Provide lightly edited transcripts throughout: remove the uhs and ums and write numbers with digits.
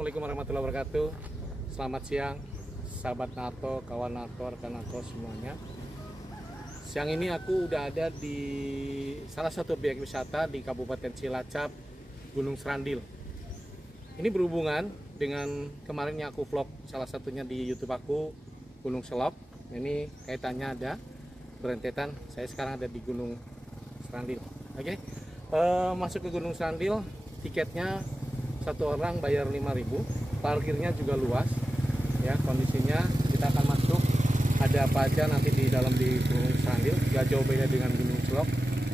Assalamualaikum warahmatullahi wabarakatuh. Selamat siang, sahabat NATO, kawan NATO, rekan NATO semuanya. Siang ini aku udah ada di salah satu objek wisata di Kabupaten Cilacap, Gunung Serandil. Ini berhubungan dengan kemarinnya aku vlog salah satunya di YouTube aku, Gunung Selok. Ini kaitannya ada berentetan. Saya sekarang ada di Gunung Serandil. Oke, masuk ke Gunung Serandil, tiketnya satu orang bayar 5.000, parkirnya juga luas ya. Kondisinya kita akan masuk, ada apa aja nanti di dalam di Gunung Serandil. Gak jauh beda dengan Gunung Selok,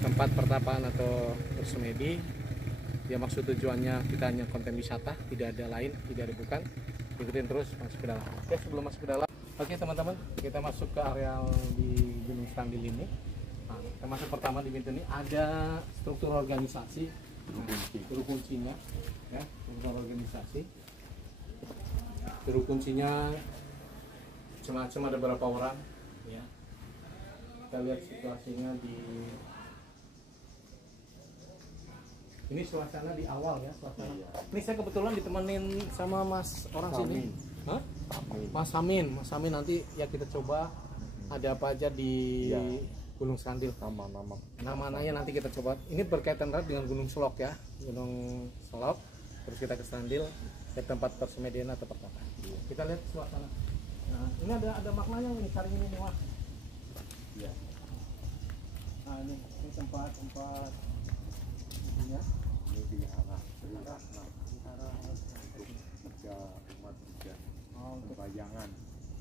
tempat pertapaan atau bersemedi ya. Maksud tujuannya kita hanya konten wisata, tidak ada lain, tidak ada bukan. Ikutin terus masuk ke dalam. Oke, sebelum masuk ke dalam, oke teman-teman, kita masuk ke area di Gunung Serandil ini. Nah, kita masuk pertama di pintu ini ada struktur organisasi, huruf kuncinya ya, struktur organisasi. Huruf kuncinya macam-macam, ada berapa orang ya. Kita lihat situasinya di ini, suasana di awal ya, suasana. Ini saya kebetulan ditemenin sama Mas orang sini. Hah? Mas Amin nanti ya kita coba ada apa aja di Gunung Serandil. Nama-namanya nanti kita coba. Ini berkaitan erat dengan Gunung Selok ya, Gunung Selok. Terus kita ke Serandil, ke tempat persemedian atau pertapaan. Kita lihat suasana. Nah, ini ada maknanya nih, kali ini nih Mas. Iya. Nah, ini tempat ya. Ini di arah umat Buddha. Sembayangan.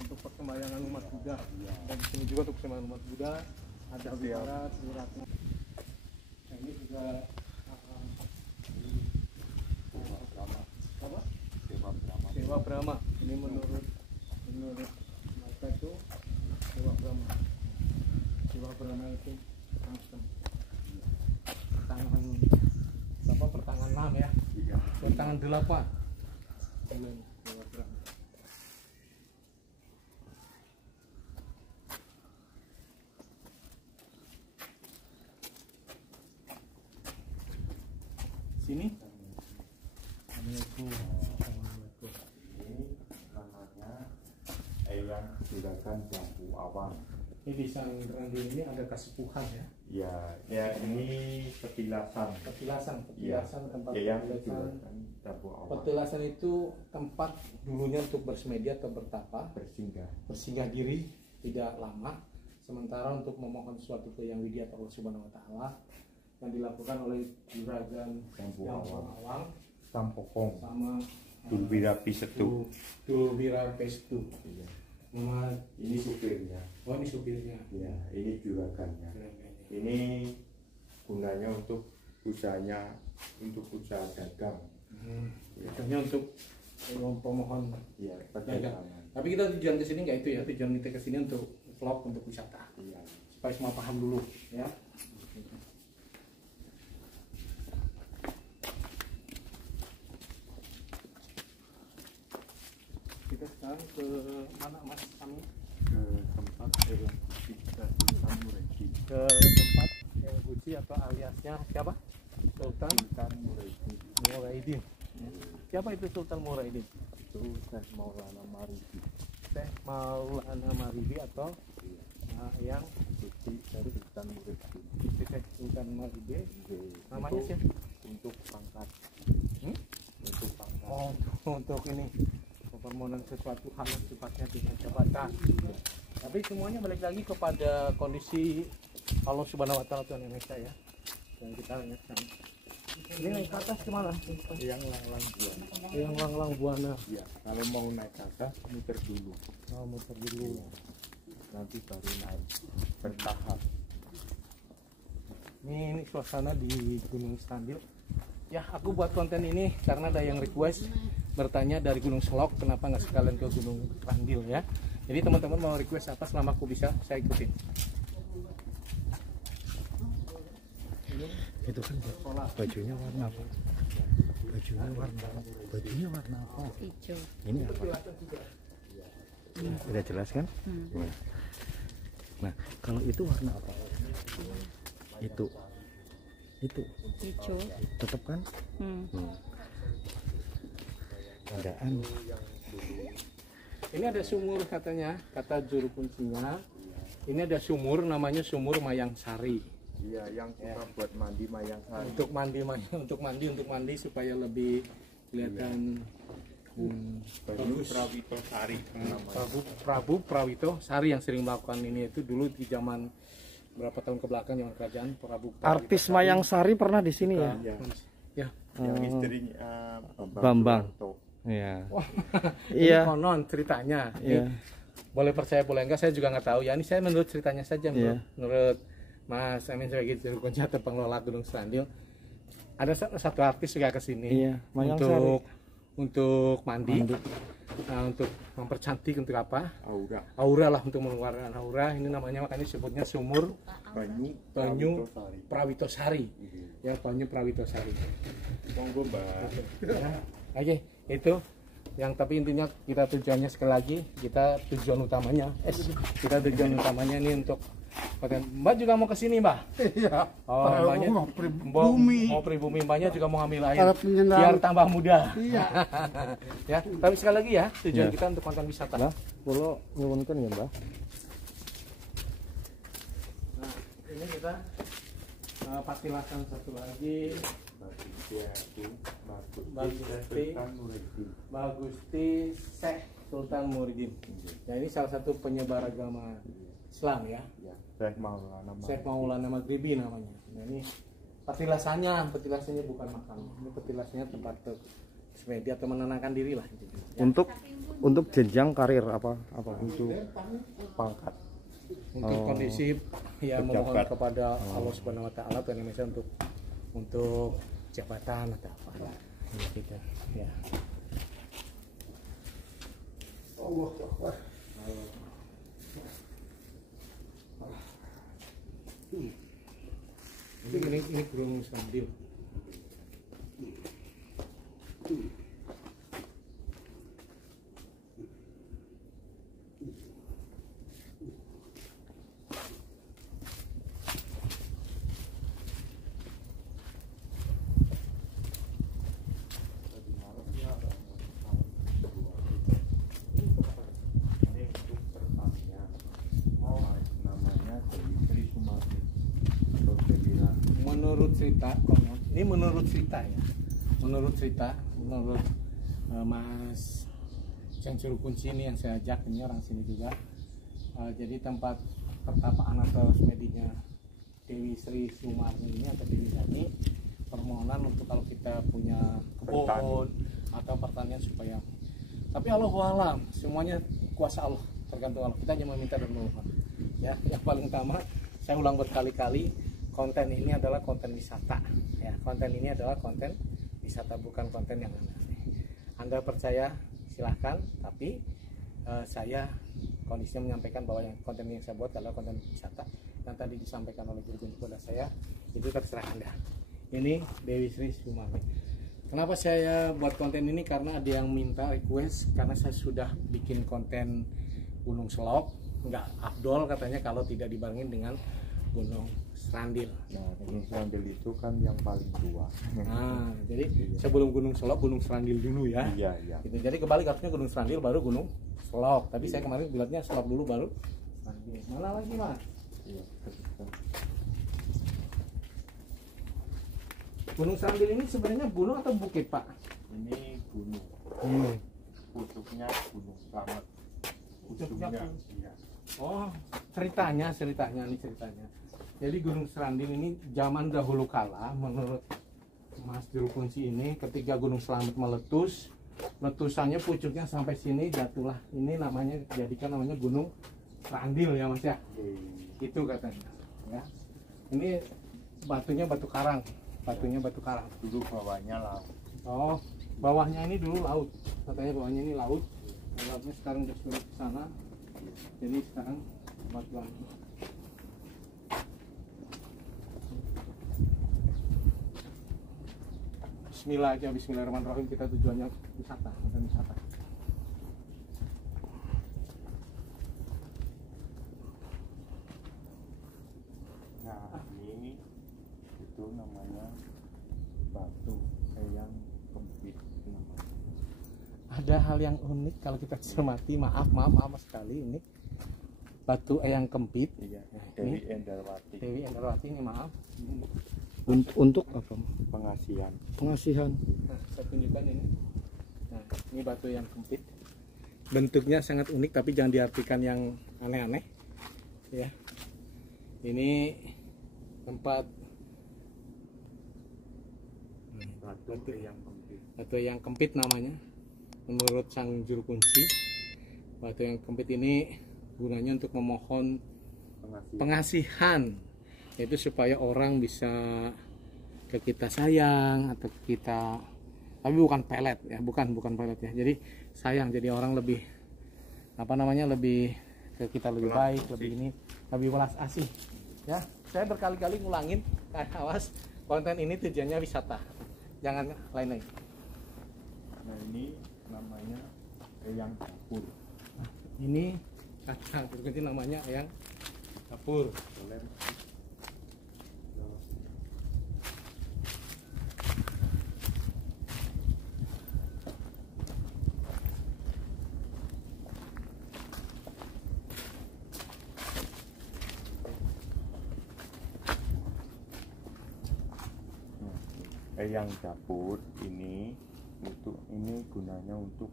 Untuk persembayangan umat Buddha. Dan di sini juga untuk persembayangan umat Buddha. Ada wihara, suratnya. Nah, ini juga Dewa Brahma. Ini menurut mereka itu Dewa Brahma. Dewa Brahma itu pertangan 6 ya. Pertangan 8. Dewa Brahma. Sini. Ini namanya Eyang Juragan Bambu Awang. Ini di Serandil ini ada Kasepuhan ya. Ya ini petilasan Tempat Eyang petilasan. Juragan Bambu Awang. Petilasan itu tempat dulunya untuk bersemedi atau bertapa, bersinggah diri tidak lama, sementara untuk memohon sesuatu ke Yang Widya atau Allah Subhanahu wa Ta'ala, yang dilakukan oleh Juragan Bambu Awang Sampokong sama Dulwira Pisetu. Dulwira Pisetu. Iya. Nama Ini supirnya. oh ini supirnya. Ya, ini juragannya. Ini gunanya untuk usahanya, untuk usaha dagang. Biasanya untuk pemohon Ya, dagang. perdagangan. Tapi kita tujuan kesini nggak itu ya, tujuan kita kesini untuk vlog, untuk wisata. Iya. Supaya semua paham dulu ya. Kita sekarang ke mana Mas kami? Ke tempat Eyang Sultan Muredi. Ke tempat yang Guci atau aliasnya siapa? Sultan Muraidin. Siapa itu Sultan Muraidin? Itu Syekh Maulana Maribi. Syekh Maulana Maribi atau yang Guci Sultan Muredi. Syekh Sultan Maribi. Namanya sih untuk pangkat. Untuk pangkat. Oh, untuk ini permohonan sesuatu hal yang sifatnya dengan jabatan. Tapi semuanya balik lagi kepada kondisi Allah Subhanahu wa Ta'ala, Tuhan yang Esa ya. Yang kita ingatkan. Ini naik ke atas kemana? Yang Langlang Buana. Yang Langlang Buana. Ya, kalau mau naik ke atas muter dulu. Oh, muter dulu. Nanti baru naik bertahap. Ini suasana di Gunung Serandil. Ya, aku buat konten ini karena ada yang request bertanya dari Gunung Selok, kenapa nggak sekalian ke Gunung Serandil ya. Jadi teman-teman mau request apa, selama aku bisa saya ikutin. Itu kan bajunya warna apa? Bajunya warna apa? Hijau. Ini apa? Udah jelas kan? Nah, kalau itu warna apa? Itu hijau tetap kan? keadaan. yang dulu. Ini ada sumur katanya, kata juru kuncinya. Ini ada sumur, namanya sumur Mayang Sari. Iya, yang suka buat mandi mayang sari. Untuk mandi supaya lebih kelihatan Banyu Prawito Sari namanya. Prabu Prawito Sari yang sering melakukan ini itu dulu di zaman berapa tahun ke belakang zaman kerajaan Prabu Prawito Artis Sari. Mayang Sari pernah di sini ya? Iya. Ya. Yang istrinya Bambang. Suwanto. Iya. Wah, Iya. ini konon ceritanya. Iya. Boleh percaya boleh enggak saya juga nggak tahu ya. Ini saya menurut ceritanya saja Iya. menurut Mas Amin sebagai juru kunci atau pengelola Gunung Serandil. Ada satu artis juga ke sini Iya, Mayang Sari. untuk mandi. Nah, untuk mempercantik untuk apa? Aura. Aura lah, untuk mengeluarkan aura. Ini namanya makanya sebutnya sumur Banyu Banyu Prawito Sari. Prawito Sari. Ya, Banyu Prawito Sari. Monggo Mbak. Ya, oke, itu yang tapi intinya kita tujuannya sekali lagi kita tujuan utamanya ini untuk Mbak juga mau ke sini Mbak? Iya. Oh, Mbaknya mau pribumi. mau pribumi, Mbaknya juga mau ngambil air Harap menyenang. biar tambah muda. Iya. Ya, tapi sekali lagi ya tujuan Iya. kita untuk konten wisata. Nah, kalau nyuwunkeun ya, Mbah. Nah, ini kita patilasan satu lagi. Mbak Gusti Syekh Sultan Muridin. Nah, ini salah satu penyebar agama Islam ya. Syekh Maulana Maghribi namanya. Nah, ini petilasannya bukan makan. Ini petilasannya tempat media atau menenangkan diri lah. Ya. Untuk jenjang karir apa untuk Pangkat. Untuk kondisi ya memohon Pejabat. kepada Allah Subhanahu Wa Taala dan Indonesia untuk jabatan atau apa gitu ya. Allah Akbar. Ini Gunung Serandil. Menurut cerita Mas yang juru kunci ini yang saya ajak, ini orang sini juga. Jadi tempat pertapaan atau semedinya Dewi Sri Sumarni ini atau Dewi Sani, permohonan untuk kalau kita punya kebun atau pertanian supaya, tapi Allahu alam, semuanya kuasa Allah, tergantung Allah. Kita hanya meminta dan memohon. Ya, yang paling utama saya ulang berkali-kali, konten ini adalah konten wisata. Ya, konten ini adalah konten wisata, bukan konten yang aneh. Anda percaya silahkan, tapi saya kondisinya menyampaikan bahwa yang konten yang saya buat adalah konten wisata. Yang tadi disampaikan oleh guru kepada saya itu terserah Anda. Ini Dewi Sri Sumarni. Kenapa saya buat konten ini? Karena ada yang minta request, karena saya sudah bikin konten Gunung Selok, nggak afdol katanya kalau tidak dibarengin dengan Gunung Serandil. Nah, Gunung Serandil itu kan yang paling tua. Nah, jadi sebelum Gunung Selok, Gunung Serandil dulu ya. Iya, iya. Gitu. Jadi kebalik, harusnya Gunung Serandil baru Gunung Selok. Tapi saya kemarin bilangnya Selok dulu baru Serandil. Mana lagi Mas? Iya. Gunung Serandil ini sebenarnya gunung atau bukit Pak? Ini gunung. Pucuknya Gunung Slamet. Pucuknya Iya. Oh, ceritanya nih ceritanya. Jadi Gunung Serandil ini zaman dahulu kala menurut Mas juru kunci ini, ketika Gunung Slamet meletus, letusannya pucuknya sampai sini jatuhlah. Ini namanya jadikan namanya Gunung Serandil ya Mas ya. Itu katanya. Ya. Ini batunya batu karang. Dulu bawahnya laut. Oh, bawahnya ini dulu laut. Katanya bawahnya ini laut. Lautnya sekarang udah surut ke sana. Jadi sekarang batuan. Bismillah aja, Bismillahirrahmanirrahim. Kita tujuannya wisata, konten wisata. Nah, ini itu namanya batu eyang kempit. ada hal yang unik kalau kita cermati. Maaf sekali, ini batu eyang kempit. Iya, Ini Dewi Endarwati. Dewi Endarwati ini, maaf. Untuk apa? Pengasihan. Pengasihan. Nah, saya tunjukkan ini. Nah, ini batu yang kempit. Bentuknya sangat unik, tapi jangan diartikan yang aneh-aneh. Ya, ini tempat Batu yang kempit. batu yang kempit namanya. Menurut sang juru kunci, batu yang kempit ini gunanya untuk memohon pengasihan, yaitu supaya orang bisa ke kita sayang atau ke kita, tapi bukan pelet ya, bukan pelet ya. Jadi sayang, jadi orang lebih lebih ke kita lebih baik, lebih ini, lebih welas asih. Ya, saya berkali-kali ngulangin, awas konten ini tujuannya wisata, jangan lain-lain. Nah, ini namanya eyang dapur. Ini kacang berkunci namanya eyang dapur. Boleh. Eyang dapur ini gunanya untuk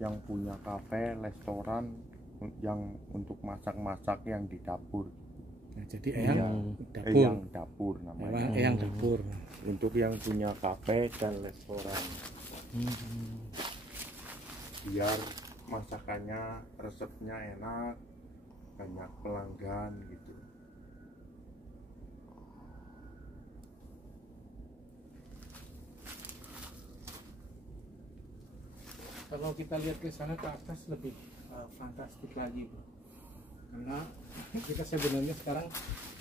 yang punya kafe, restoran, yang untuk masak-masak yang di dapur. Nah, jadi eyang dapur. Eyang dapur namanya. Eyang dapur. Untuk yang punya kafe dan restoran. Biar masakannya, resepnya enak, banyak pelanggan gitu. Kalau kita lihat ke sana ke atas lebih fantastik lagi, bro. Karena kita sebenarnya sekarang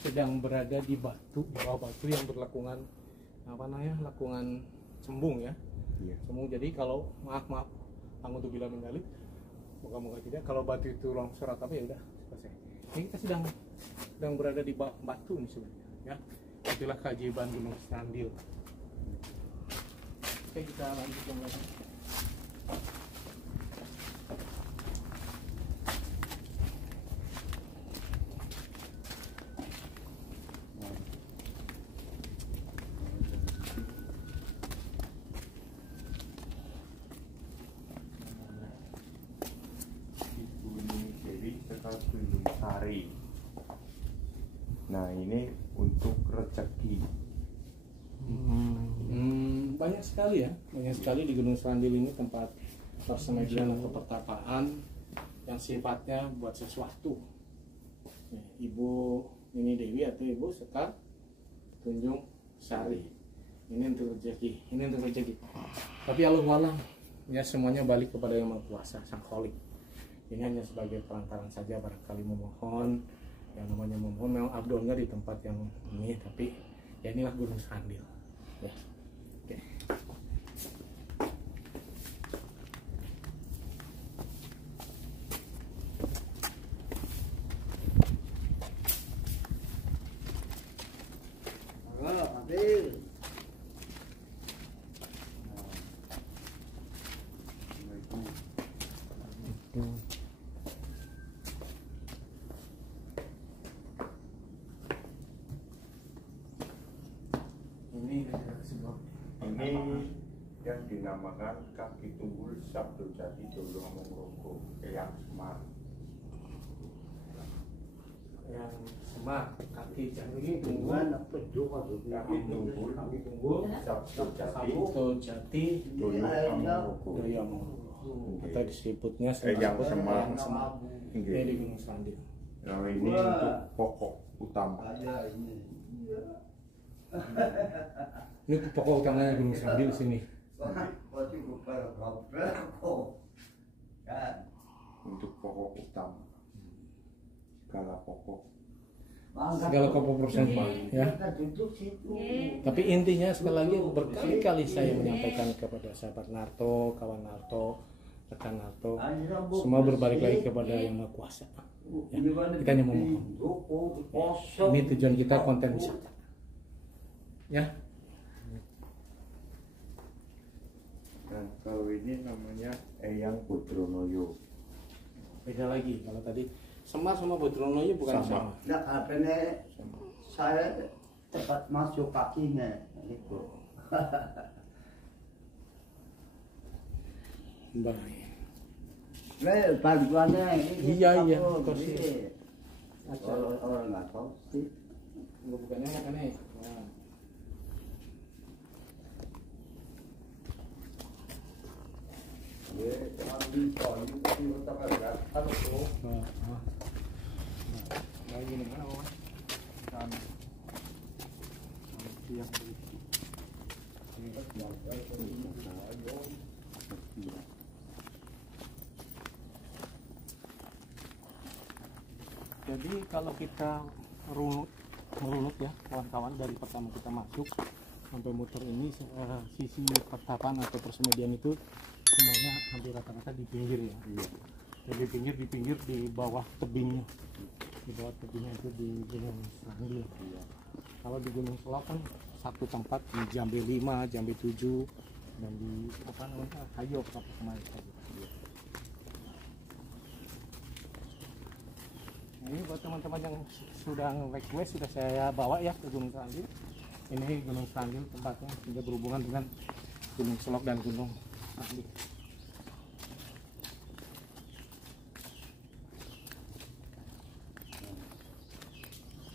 sedang berada di bawah batu yang berlakungan lakungan cembung ya. Iya. Cembung. Jadi kalau maaf untuk bilang mendalik, moga-moga tidak. Kalau batu itu longsor atau apa ya udah selesai. Ini kita sedang berada di bawah batu nih sebenarnya. Ya, itulah keajaiban Gunung Serandil. Oke, kita lanjutkan lagi. Gunung Sari. Nah, ini untuk rezeki. Banyak sekali di Gunung Serandil ini tempat persemedian atau pertapaan yang sifatnya buat sesuatu. Ibu ini Dewi atau Ibu Sekar Tunjung Sari. Ini untuk rezeki. Tapi Allah walang, ya semuanya balik kepada Yang Maha Kuasa, Sang Kholik. Ini hanya sebagai perantaran saja, barangkali memohon, yang namanya memohon memang abdolnya di tempat yang ini, tapi ya inilah Gunung Serandil. Ya. Oke. Halo, Adil. Ini yang dinamakan kaki tunggul Sabdo Jati Dolo Mongrogo Eyang Semar. Yang Semar, kaki ini tunggul, Kaki tunggul Sabdo Jati Dolo Mongrogo. atau disebutnya Eyang Semar. Ini di Gunung Serandil. Nah, ini untuk pokok utama. Ini pokok utamanya Gunung Serandil di sini. Untuk pokok utama. Segala pokok bersama ya. Tapi intinya sekali lagi berkali-kali saya menyampaikan kepada sahabat Narto, kawan Narto, rekan Narto, semua berbalik lagi kepada Yang Maha Kuasa. Ya, kita hanya memohon. Ini tujuan kita konten wisata. Ya. Nah, kalau ini namanya Eyang Pudronoyo. Beda lagi kalau tadi Semar sama Bodronoyo bukan sama. Nah, katanya saya cepat masuk kakinya itu. Baik. Nah, bantuannya ini Iya, iya, apa? kursi. Ini orang nggak tahu sih. Bukannya makanya. Nah. Ya, ambil kayu di otak agak. Halo, bro. Nah, gini mana Om? Sana. Siap. Jadi kalau kita merunut ya kawan-kawan, dari pertama kita masuk sampai muter ini, sisi pertapan atau persemedian itu semuanya hampir rata-rata di pinggir ya. Jadi di pinggir di bawah tebingnya. Di bawah tebingnya itu di Gunung Srandil. Kalau di Gunung Selok kan satu tempat di Jambe 5, Jambe 7, dan di apa namanya Hayop apa kemarin. Nah, ini buat teman-teman yang sudah nge-request sudah saya bawa ya ke Gunung Srandil. Ini Gunung Srandil tempatnya sehingga berhubungan dengan Gunung Selok dan Gunung Srandil.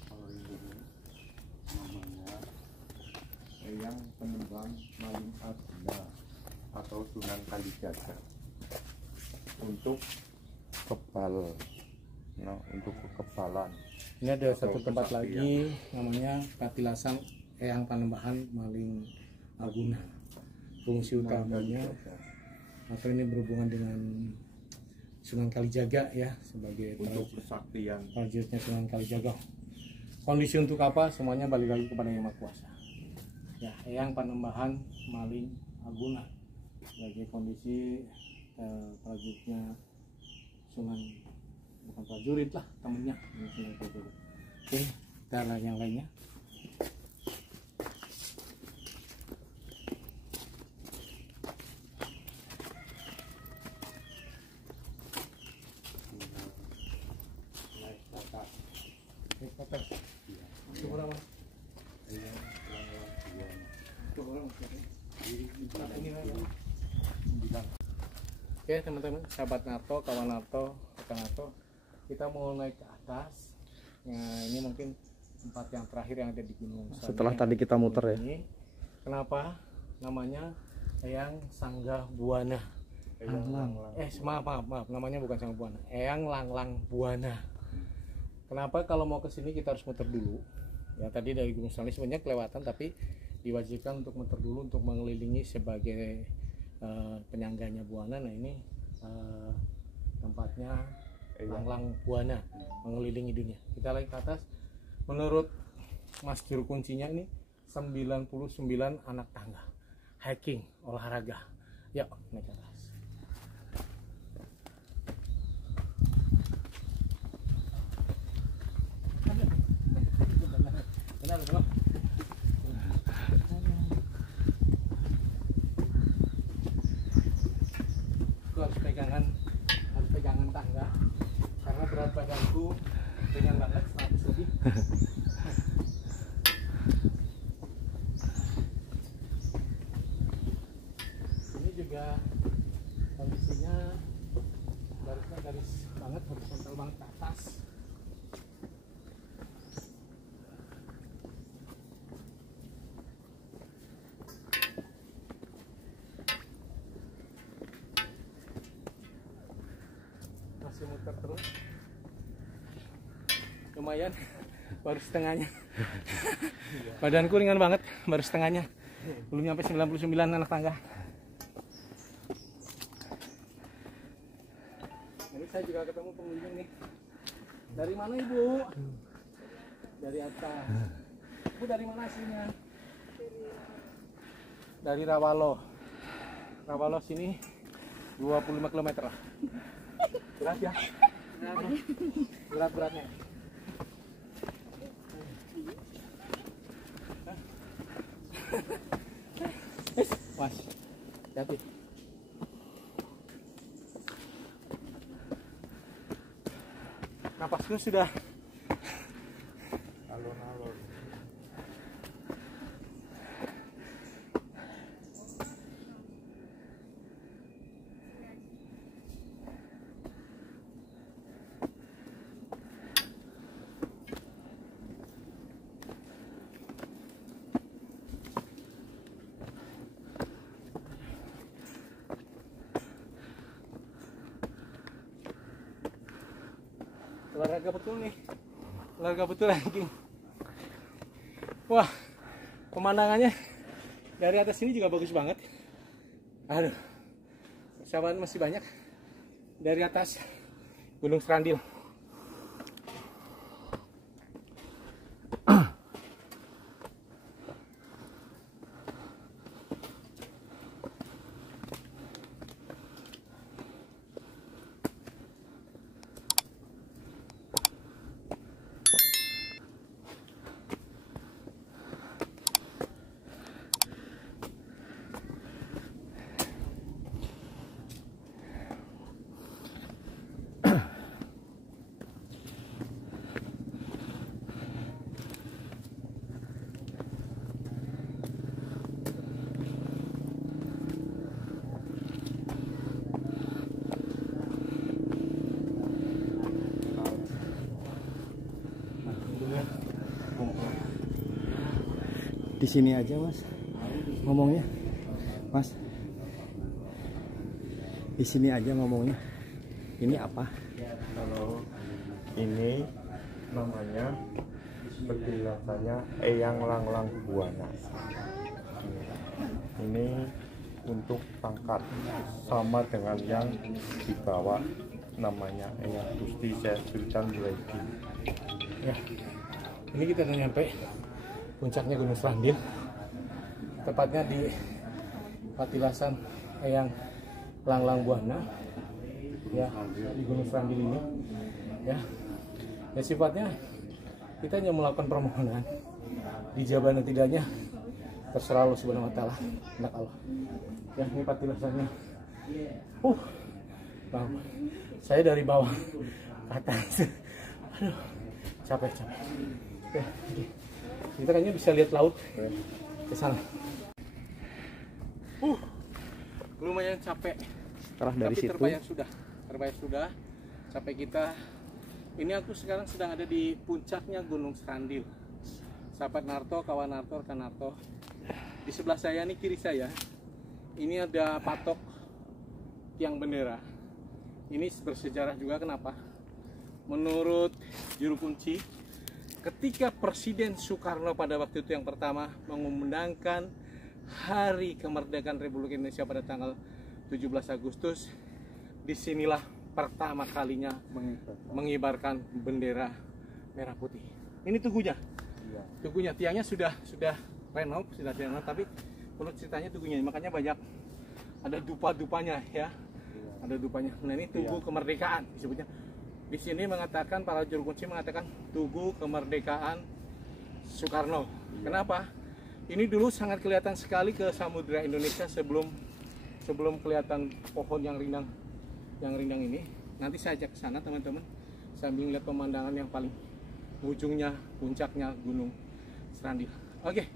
Kalau ini namanya Eyang Penembang Maling Aguna atau Sunan Kalijaga untuk kebal. Nah, untuk kekebalan. Ini ada Atau satu tempat kesaktian. lagi namanya Patilasang Eyang Panembahan Maling Aguna. Fungsi utamanya atau ini berhubungan dengan Sunan Kalijaga ya, sebagai Untuk kesaktian. prajuritnya Sunan Kalijaga. Kondisi untuk apa? Semuanya balik lagi kepada Yang Maha Kuasa. Ya, Eyang Panembahan Maling Aguna sebagai kondisi prajuritnya Sunan, bukan prajurit lah, temennya Sunan Kalijaga. Oke, kita lihat yang lainnya. Oke teman-teman, sahabat NATO, kawan NATO, rekan NATO, kita mau naik ke atas. Nah, ini mungkin tempat yang terakhir yang ada di Gunung Srandil. Setelah tadi kita muter ya. Ini kenapa namanya Eyang Sangga Buana? Maaf, namanya bukan Sangga Buana, Eyang Langlang Buana. Kenapa kalau mau ke sini kita harus muter dulu? Ya tadi dari Gunung Srandil sebenarnya kelewatan, tapi diwajibkan untuk muter dulu untuk mengelilingi sebagai penyangganya Buana. Nah ini tempatnya Langlang Buana, mengelilingi dunia. Kita lagi ke atas. Menurut Mas Juru Kuncinya ini 99 anak tangga hiking, olahraga. Yuk naik ke atas. Benar. Harus pegangan tangga karena berat badanku ringan banget, 100 lebih. Ini juga kondisinya garis banget, horizontal banget ke atas. Masih muter terus, lumayan, baru setengahnya. Badanku ringan banget, baru setengahnya, belum nyampe 99 anak tangga. Ini saya juga ketemu pengunjung nih. Dari mana Ibu? Dari atas. Ibu dari mana aslinya? Dari Rawalo. Rawalo sini 25 km lah. Berat ya? Beratnya. Mas, hati. Terus sudah alon-alon. olahraga betul nih, olahraga betul lagi. Wah, pemandangannya dari atas ini juga bagus banget. Aduh, persahabatan masih banyak dari atas Gunung Serandil. Di sini aja mas ngomongnya, mas. Di sini aja ngomongnya. Ini apa? Kalau ini namanya penjelasannya Eyang Langlang Buana. Ini untuk pangkat sama dengan yang di bawah namanya Eyang Gusti Sultan Buraidi. Ya, ini kita udah nyampe puncaknya Gunung Serandil, tepatnya di Patilasan Eyang Langlang Buana, ya, di Gunung Serandil ini, ya. Ya sifatnya kita hanya melakukan permohonan, dijabah dan tidaknya terserah Allah Subhanahu Wa Taala, hendak Allah. Ya, ini Patilasannya. Bang, saya dari bawah ke atas, aduh, capek. Oke. Kita kayaknya bisa lihat laut ke sana. Lumayan capek. Setelah dari tapi situ terbayar sudah capek kita. Ini aku sekarang sedang ada di puncaknya Gunung Serandil. Sahabat Narto, kawan Narto, rekan Narto. Di sebelah saya nih, kiri saya, ini ada patok tiang bendera. Ini bersejarah juga. Kenapa? Menurut juru kunci, ketika Presiden Soekarno pada waktu itu yang pertama mengumandangkan Hari Kemerdekaan Republik Indonesia pada tanggal 17 Agustus, disinilah pertama kalinya mengibarkan bendera merah putih. Ini tugunya. Tugunya, tiangnya sudah renov, tapi menurut ceritanya tugunya, makanya banyak ada dupa-dupanya ya. Ada dupanya. Nah, ini tugu kemerdekaan disebutnya. Di sini mengatakan, para juru kunci mengatakan Tugu Kemerdekaan Soekarno. Kenapa? Ini dulu sangat kelihatan sekali ke samudera Indonesia sebelum kelihatan pohon yang rindang ini. Nanti saya ajak ke sana teman-teman, sambil lihat pemandangan yang paling ujungnya, puncaknya Gunung Serandil. Oke,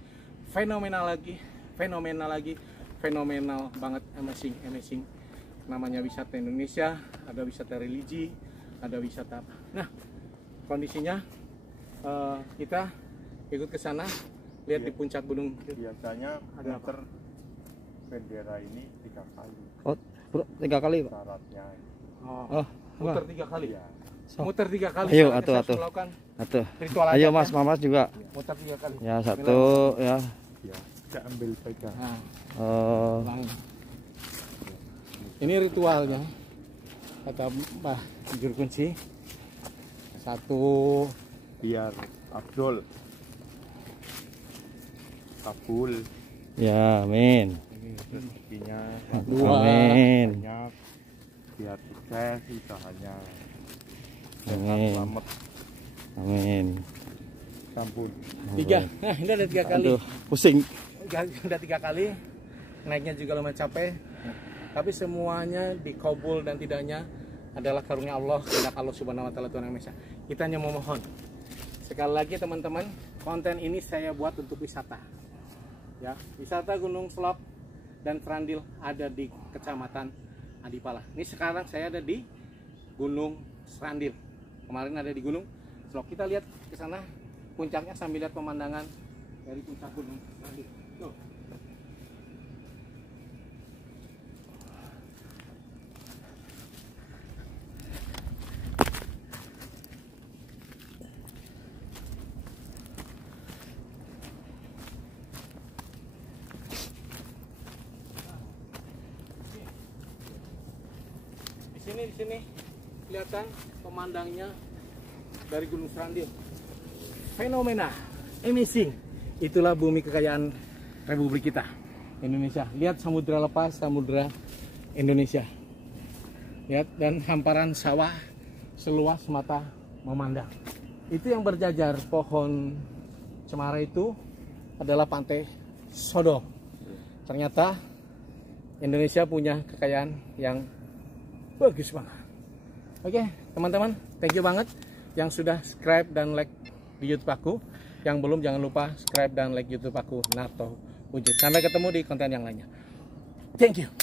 fenomenal banget, amazing. Namanya wisata Indonesia, ada wisata religi, ada wisata apa. Nah, kondisinya kita ikut ke sana, lihat di puncak gunung. Biasanya Ada apa? muter bendera ini 3 kali. oh 3 kali pak. Syaratnya. Oh Muter 3 kali. Iya. Muter 3 kali. Ayo, Saya atuh. harus melakukan Atuh. ritual Ayo adat, mas, ya. mamas juga. Muter 3 kali. Ya satu ya. Ya, saya ambil pegang. Nah, Oh, ulangi. Ini ritualnya, kata Mbah juru kunci. 1, Biar Abdul kabul ya amin. rezekinya, 2, Amin. banyak, biar sukses usahanya, Amin. selamat Amin. sampun. 3. Nah, ini ada 3 kali. Aduh, pusing. Udah 3 kali. Naiknya juga lumayan capek. Tapi semuanya dikabul dan tidaknya adalah karunia Allah, kehendak Allah Subhanahu wa taala Tuhan Yang Maha Esa. Kita hanya memohon. Sekali lagi teman-teman, konten ini saya buat untuk wisata. Ya, wisata Gunung Selop dan Serandil ada di Kecamatan Adipala. Ini sekarang saya ada di Gunung Serandil. Kemarin ada di Gunung Selop. Kita lihat ke sana puncaknya sambil lihat pemandangan dari puncak Gunung Serandil. Tuh. Di sini kelihatan pemandangnya dari Gunung Serandil. Fenomena, amazing. Itulah bumi kekayaan Republik kita, Indonesia. Lihat samudra lepas, samudra Indonesia. Lihat, dan hamparan sawah seluas mata memandang. Itu yang berjajar pohon cemara itu adalah Pantai Sodong. Ternyata Indonesia punya kekayaan yang bagus banget. Oke, teman-teman, thank you banget yang sudah subscribe dan like di YouTube aku. Yang belum, jangan lupa subscribe dan like YouTube aku, Narto Wujud. Sampai ketemu di konten yang lainnya. Thank you.